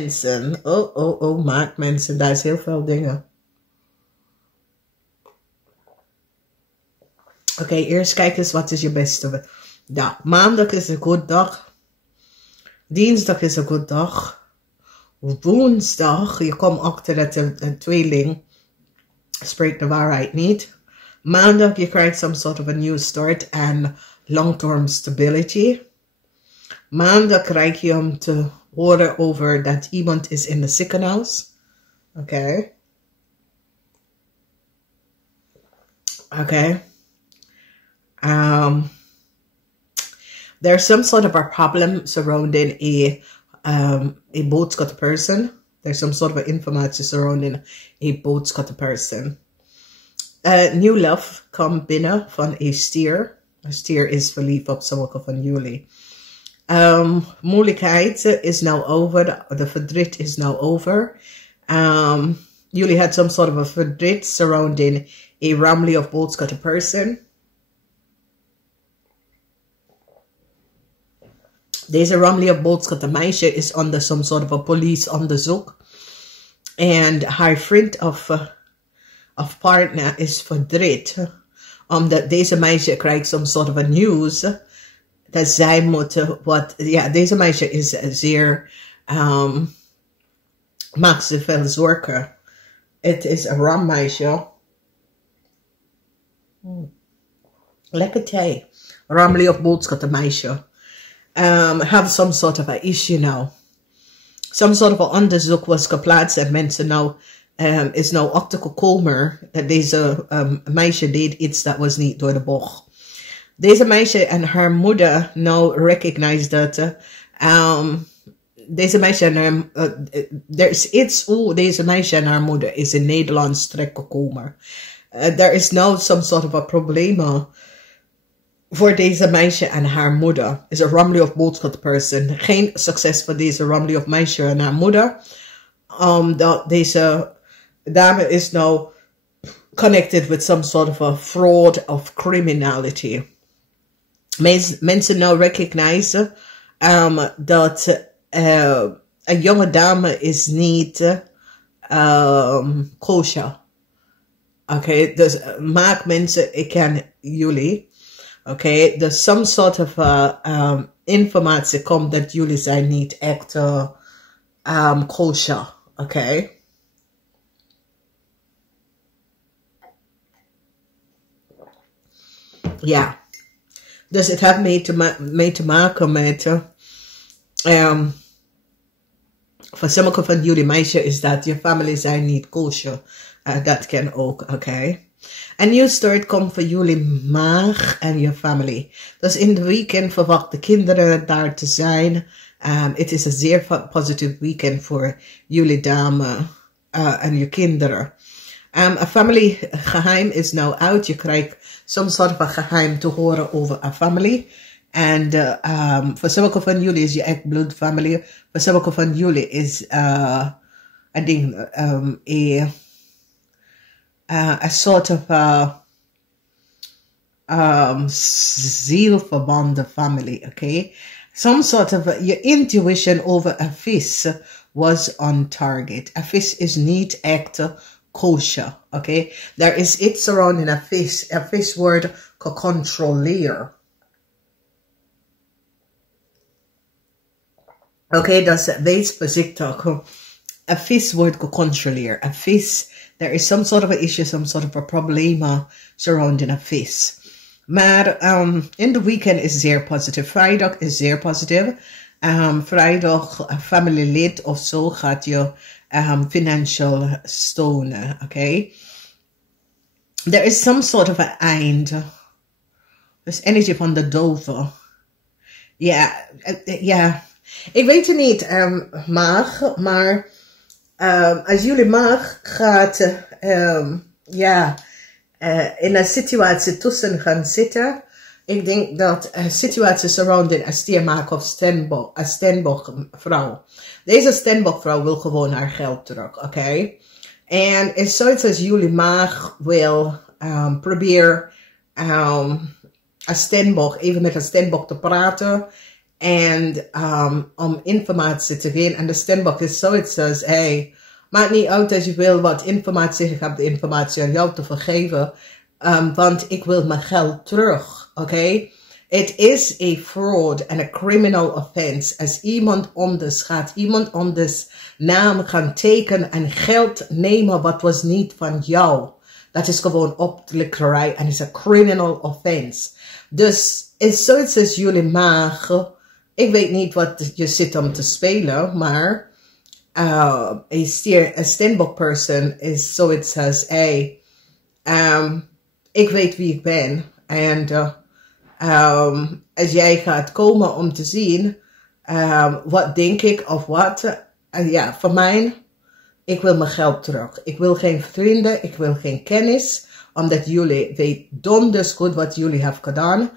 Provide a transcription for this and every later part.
mensen. Oh, maagdmensen. Daar is heel veel dingen. Oké, eerst kijk eens wat is je beste dag. Maandag is een goed dag. Dinsdag is een goed dag. Woensdag, je komt achter dat een tweeling spreekt de waarheid niet. Maandag, je krijgt some sort of a new start and long-term stability. Maandag krijg je om te horen over dat iemand is in de ziekenhuis. Oké. There's some sort of a problem surrounding a boodschap person. There's some sort of information surrounding a boodschap person. New love komt binnen van een stier. Een stier is verliefd op sommige van jullie. Moeilijkheid is now over. The verdriet is now over. Jullie had some sort of a verdriet surrounding a family of boodschap person. Deze family of boodschap meisje is onder some sort of a police onderzoek. And haar vriend of partner is verdriet. Omdat deze meisje krijgt some sort of a news. Dat zij moeten deze meisje is zeer, maakt ze veel zorgen. Het is een rammeisje. Lekker thee. Family of boodschap meisje. Have some sort of a issue now. Some sort of a onderzoek was geplaatst en mensen nou is nou achtergekomen dat deze meisje deed iets dat was niet door de bocht. Deze meisje en haar moeder nou recognize dat deze meisje en haar, er is iets hoe deze meisje en haar moeder is in Nederland terechtgekomen. There is now some sort of a probleem voor deze meisje en haar moeder. Is a family of boodschap person. Geen succes voor deze family of meisje en haar moeder. Dat deze dame is now connected with some sort of a fraud of criminality. Mensen now recognize dat een jonge dame is niet kosher. Oké, dus maak mensen, ik ken jullie. Oké, dus some sort of informatie komt dat jullie zijn niet echt kosher. Oké. Ja. Dus het heeft mee te maken met voor sommige van jullie meisjes is dat je familie zijn niet kosher. Dat kan ook, oké. Een nieuw start komt voor jullie maag en je familie. Dus in de weekend verwacht de kinderen daar te zijn. Het is een zeer positief weekend voor jullie dame en je kinderen. Een family geheim is nou uit. Je krijgt some sort of a geheim te horen over een familie. En voor sommige van jullie is je echt bloedfamilie. Voor sommige van jullie is a sort of zielverbonden family, okay? Some sort of your intuition over a vis was on target. A vis is niet echt kosher, okay? There is it surrounding a vis. A vis word controleer. Okay, dus wees voorzichtig. A vis wordt gecontroleerd. A vis, there is some sort of a issue, some sort of a problem surrounding a vis. Maar in the weekend is zeer positief. Vrijdag is zeer positief. Vrijdag, familielid of zo gaat je financial steunen, okay? There is some sort of an eind. There's energy van de dove. Ja, ja. Ik weet het niet, maag, maar als jullie maag gaat, in een situatie tussen gaan zitten, ik denk dat een situatie surrounding een stiermaak of een Stenbosch vrouw. Deze Stenbosch vrouw wil gewoon haar geld terug, oké? En is zoiets als jullie maag wil proberen een Stenbosch, even met een Stenbosch te praten. En om informatie te geven. En de stembok is zoiets als, hey, maakt niet uit als je wil wat informatie. Ik heb de informatie aan jou te vergeven. Want ik wil mijn geld terug. Oké? Het is een fraud en een criminal offense. Als iemand anders gaat, iemand anders naam gaan tekenen en geld nemen wat was niet van jou. Dat is gewoon oplikkerij en is een criminal offense. Dus is zoiets als jullie maag. Ik weet niet wat je zit om te spelen, maar een steenbok person is zoiets als, hey, ik weet wie ik ben. En als jij gaat komen om te zien, wat denk ik of wat, ja, voor mij, ik wil mijn geld terug. Ik wil geen vrienden, ik wil geen kennis, omdat jullie weten donders goed wat jullie hebben gedaan.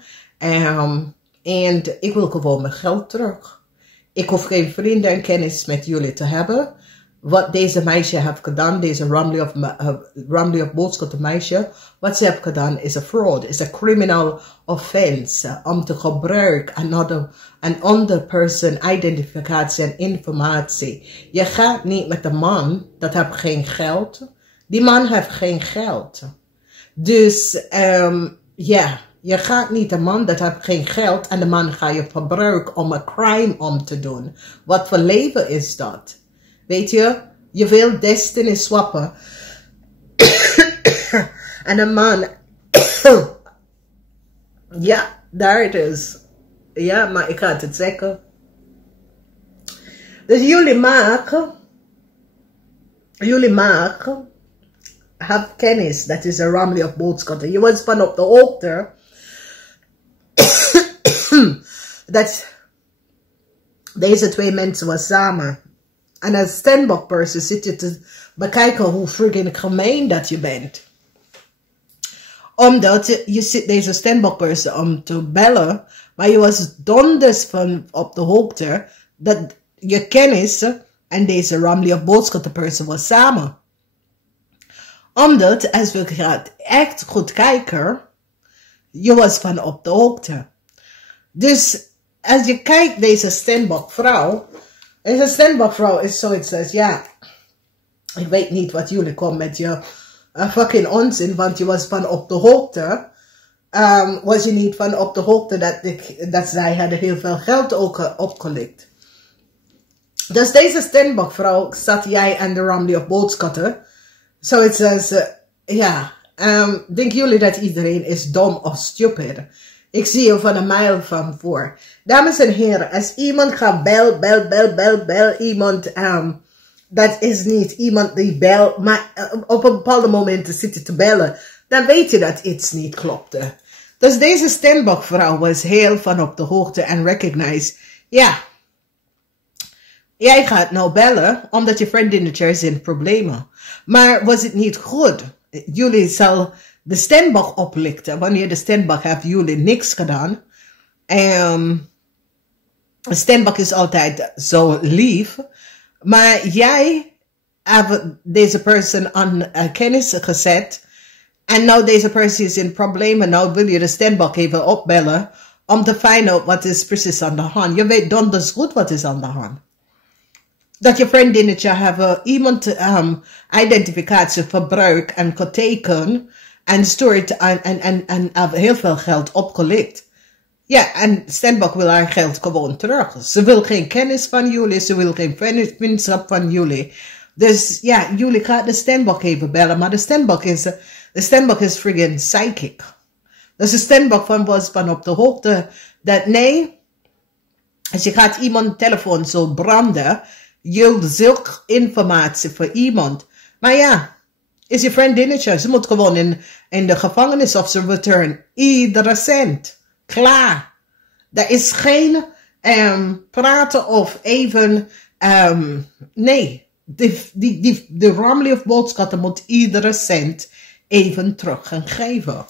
En ik wil gewoon mijn geld terug. Ik hoef geen vrienden en kennis met jullie te hebben. Wat deze meisje heeft gedaan, deze Ramley of boodschap meisje, wat ze heeft gedaan is een fraud, is een criminal offense. Om te gebruiken een andere person identificatie en informatie. Je gaat niet met een man dat heeft geen geld. Die man heeft geen geld. Dus ja, je gaat niet een man dat heeft geen geld en de man ga je gebruiken om een crime om te doen. Wat voor leven is dat? Weet je, je wil destiny swappen. En een man, ja, daar het is. Ja, maar ik ga het zeggen. Dus jullie maken have kennis, dat is een Ramley of boodschappen. Je was van op de hoogte dat deze twee mensen waren samen. En als steenbok person zit je te bekijken hoe friggin gemeen dat je bent. Omdat je zit deze steenbok person om te bellen, maar je was donders van op de hoogte dat je kennis en deze Ramley of boodschap person was samen. Omdat, als we gaan echt goed kijken, je was van op de hoogte. Dus, als je kijkt deze steenbok vrouw, deze steenbok vrouw is zoiets als, ja, ik weet niet wat jullie komen met je fucking onzin, want je was van op de hoogte. Was je niet van op de hoogte dat zij hadden heel veel geld ook opgelikt. Dus deze steenbok vrouw zat jij aan de Ramley of boodschappen. Zoiets als, ja, denken jullie dat iedereen is dom of stupid? Ik zie je van een mijl van voor. Dames en heren, als iemand gaat bel iemand, dat is niet iemand die belt, maar op een bepaalde momenten zit je te bellen, dan weet je dat iets niet klopte. Dus deze steenbok vrouw was heel van op de hoogte en recognize, ja, jij gaat nou bellen, omdat je vriendinnetje is in problemen. Maar was het niet goed? Jullie zal de steenbok oplichten. Wanneer de steenbok heeft jullie niks gedaan. De steenbok is altijd zo lief. Maar jij hebt deze persoon aan kennis gezet. En nou deze persoon is in problemen. Nou wil je de steenbok even opbellen. Om te vinden wat is precies aan de hand. Je weet donders goed wat is aan de hand. Dat je vriendinnetje hebben iemand identificatie verbruikt en geteken en stuurt en heel veel geld opgelikt. Ja, en steenbok wil haar geld gewoon terug. Ze wil geen kennis van jullie, ze wil geen vriendschap van jullie. Dus ja, jullie gaan de steenbok even bellen, maar de steenbok is friggin psychic. Dus de steenbok was van op de hoogte dat nee, als je gaat iemand telefoon zo branden, je zulke informatie voor iemand. Maar ja, is je vriendinnetje. Ze moet gewoon in de gevangenis of ze return iedere cent. Klaar. Er is geen praten of even, nee. De Ramley of boodschappen moet iedere cent even terug gaan geven.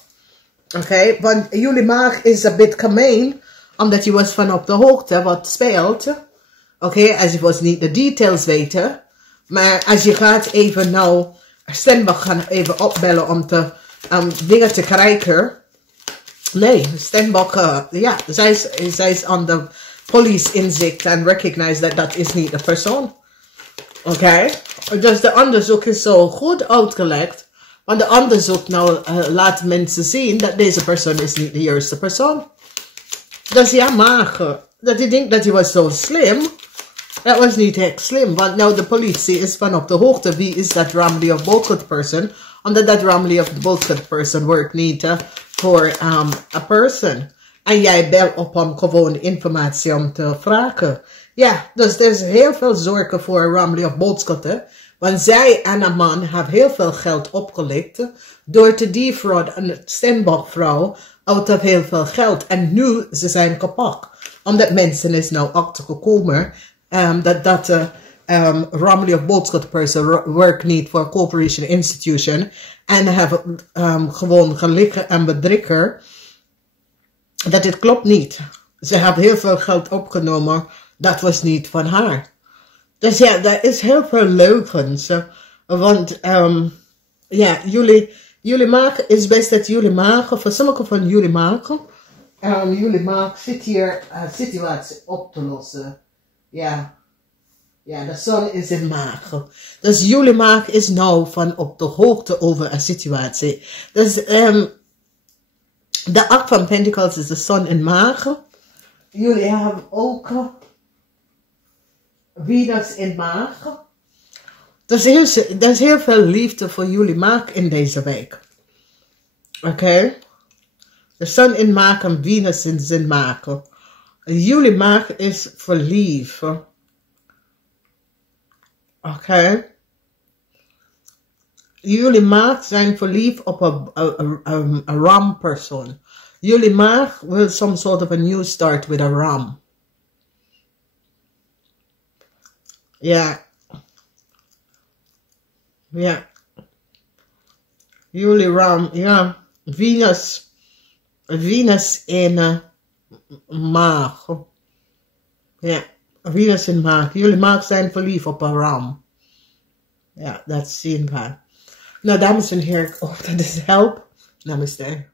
Oké, want jullie maag is een bit gemeen, omdat je was van op de hoogte wat speelt. Oké, als je was niet de details weten. Maar als je gaat even nou, steenbok gaan even opbellen om te, dingen te krijgen. Nee, steenbok, ja, zij is aan de police inzicht en recognize dat dat is niet de persoon. Oké? Dus de onderzoek is zo goed uitgelegd. Want de onderzoek nou laat mensen zien dat deze persoon is niet de juiste persoon. Dus ja, maar dat hij denkt dat hij was zo slim. Dat was niet echt slim. Want nou de politie is van op de hoogte wie is dat Ramley of bullshit person. Omdat dat Ramley of bullshit person werkt niet voor a person. En jij belt op hem gewoon informatie om te vragen. Ja, dus er is heel veel zorgen voor Ramley of bullshit. Want zij en een man hebben heel veel geld opgelegd door te defrauden een Steenbok-vrouw uit of heel veel geld. En nu ze zijn kapot. Omdat mensen is nou achtergekomen dat Ramley of bullshit person werkt niet voor corporation institution. En hebben gewoon geliegen en bedriegen. Dat dit klopt niet. Ze hebben heel veel geld opgenomen. Dat was niet van haar. Dus ja, er is heel veel leugens. Want ja, jullie maken, is best dat jullie maken, voor sommige van jullie maken, jullie maken zit hier situatie op te lossen. Ja. Ja, de zon is in maag. Dus jullie maag is nou van op de hoogte over een situatie. Dus de 8 van Pentacles is de zon in maag. Jullie hebben ook Venus in maag. Er is heel veel liefde voor jullie maag in deze week. Oké? De zon in maag en Venus in maag. Jullie maag is verliefd. Oké. Jullie maag zijn verliefd op een ram persoon. Jullie maag wil some sort of a new start with a ram. Ja. Ja. Jullie ram, ja. Venus in maag. Ja. Venus in maag. Jullie maag zijn verliefd op een ram. Ja, dat zien we. Nou, dames en heren, ik hoop dat dit helpt. Namaste.